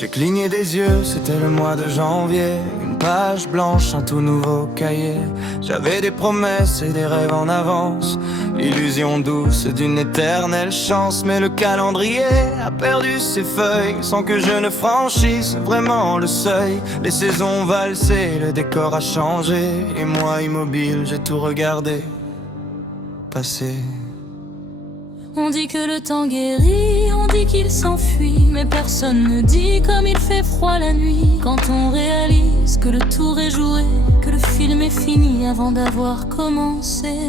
J'ai cligné des yeux, c'était le mois de janvier. Une page blanche, un tout nouveau cahier. J'avais des promesses et des rêves en avance, l'illusion douce d'une éternelle chance. Mais le calendrier a perdu ses feuilles sans que je ne franchisse vraiment le seuil. Les saisons valsaient, le décor a changé, et moi immobile, j'ai tout regardé passer. On dit que le temps guérit, on dit qu'il s'enfuit, mais personne ne dit comme il fait froid la nuit. Quand on réalise que le tour est joué, que le film est fini avant d'avoir commencé.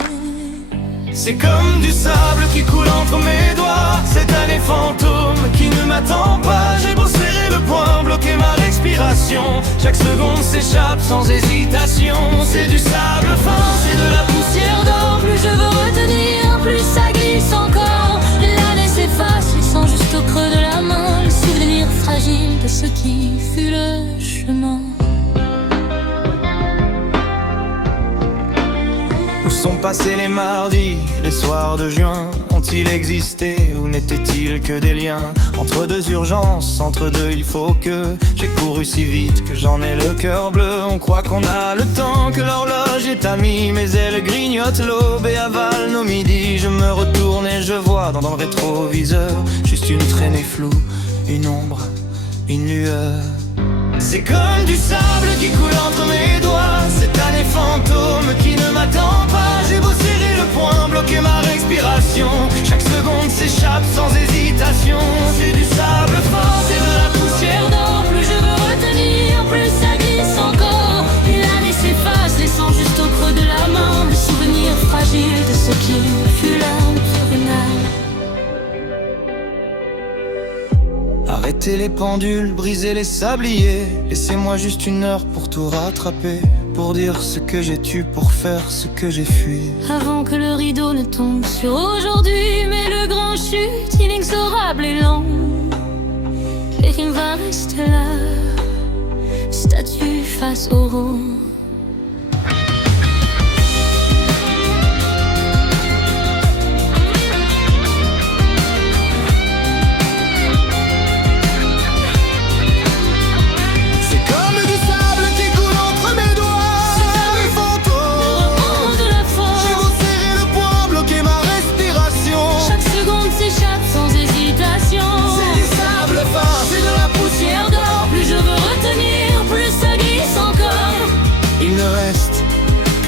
C'est comme du sable qui coule entre mes doigts, cette année fantôme qui ne m'attend pas. J'ai beau serrer le poing, bloquer ma respiration, chaque seconde s'échappe sans hésitation. C'est du sable fin, c'est de la poussière d'or. Plus je veux retenir, plus ça glisse encore. L'année s'efface, laissant juste au creux de la main le souvenir fragile de ce qui fut le chemin. Où sont passés les mardis, les soirs de juin? Ont-ils existé ou n'étaient-ils que des liens? Entre deux urgences, entre deux il faut que. J'ai couru si vite que j'en ai le cœur bleu. On croit qu'on a le temps, que l'horloge est amie, mais elle grignote l'aube et avale nos midis. Je me retourne et je vois dans le rétroviseur juste une traînée floue, une ombre, une lueur. C'est comme du sable qui coule entre mes doigts, cette année fantôme qui ne m'attend pas. J'ai beau serrer le poing, bloquer ma respiration, chaque seconde s'échappe sans hésitation. C'est du sable fort, c'est de la poussière d'or. Plus je veux retenir, plus ça glisse encore. Et l'année s'efface, laissant juste au creux de la main le souvenir fragile de ce qui fut l'infernal. Arrêtez les pendules, brisez les sabliers. Laissez-moi juste une heure pour tout rattraper, pour dire ce que j'ai tué, pour faire ce que j'ai fui. Avant que le rideau ne tombe sur aujourd'hui, mais le grand chute inexorable et lent. Et qu'il va rester là, statue face au Rhône.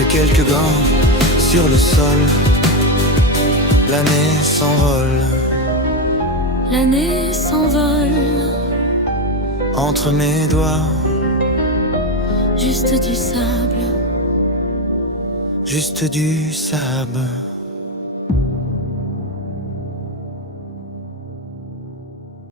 Quelques gants sur le sol, l'année s'envole. L'année s'envole entre mes doigts, juste du sable. juste du sable.